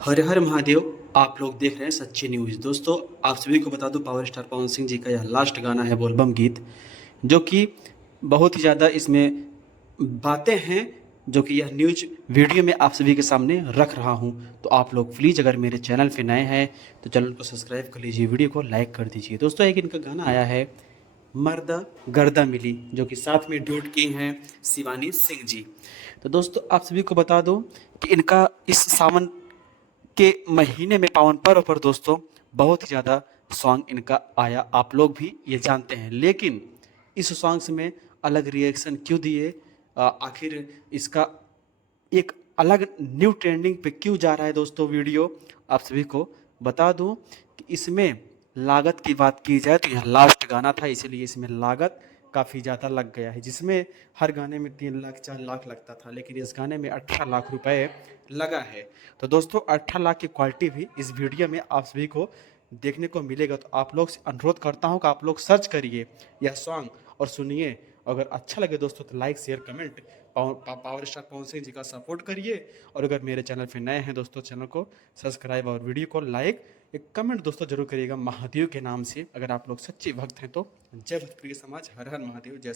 हर हर महादेव। आप लोग देख रहे हैं सच्ची न्यूज़। दोस्तों, आप सभी को बता दूं, पावर स्टार पवन सिंह जी का यह लास्ट गाना है बोलबम गीत, जो कि बहुत ही ज़्यादा इसमें बातें हैं, जो कि यह न्यूज वीडियो में आप सभी के सामने रख रहा हूं। तो आप लोग प्लीज़ अगर मेरे चैनल पे नए हैं तो चैनल को सब्सक्राइब कर लीजिए, वीडियो को लाइक कर दीजिए। दोस्तों, एक इनका गाना आया है मर्दा गर्दा मिली, जो कि साथ में ड्यूट की हैं शिवानी सिंह जी। तो दोस्तों, आप सभी को बता दूं कि इनका इस सावन के महीने में पावन पर्व पर दोस्तों बहुत ही ज़्यादा सॉन्ग इनका आया, आप लोग भी ये जानते हैं। लेकिन इस सॉन्ग्स में अलग रिएक्शन क्यों दिए, आखिर इसका एक अलग न्यू ट्रेंडिंग पे क्यों जा रहा है दोस्तों वीडियो, आप सभी को बता दूं कि इसमें लागत की बात की जाए तो यह लास्ट गाना था, इसीलिए इसमें लागत काफ़ी ज़्यादा लग गया है। जिसमें हर गाने में 3 लाख 4 लाख लगता था, लेकिन इस गाने में 18 लाख रुपए लगा है। तो दोस्तों, 18 लाख की क्वालिटी भी इस वीडियो में आप सभी को देखने को मिलेगा। तो आप लोग से अनुरोध करता हूँ कि आप लोग सर्च करिए यह सॉन्ग और सुनिए। अगर अच्छा लगे दोस्तों तो like share comment power star Pawan Singh ji का सपोर्ट करिए। और अगर मेरे चैनल पे नए हैं दोस्तों, चैनल को सब्सक्राइब और वीडियो को लाइक, एक कमेंट दोस्तों जरूर करिएगा महादेव के नाम से, अगर आप लोग सच्चे भक्त हैं तो। जय भोजपुरी समाज, हर हर महादेव, जय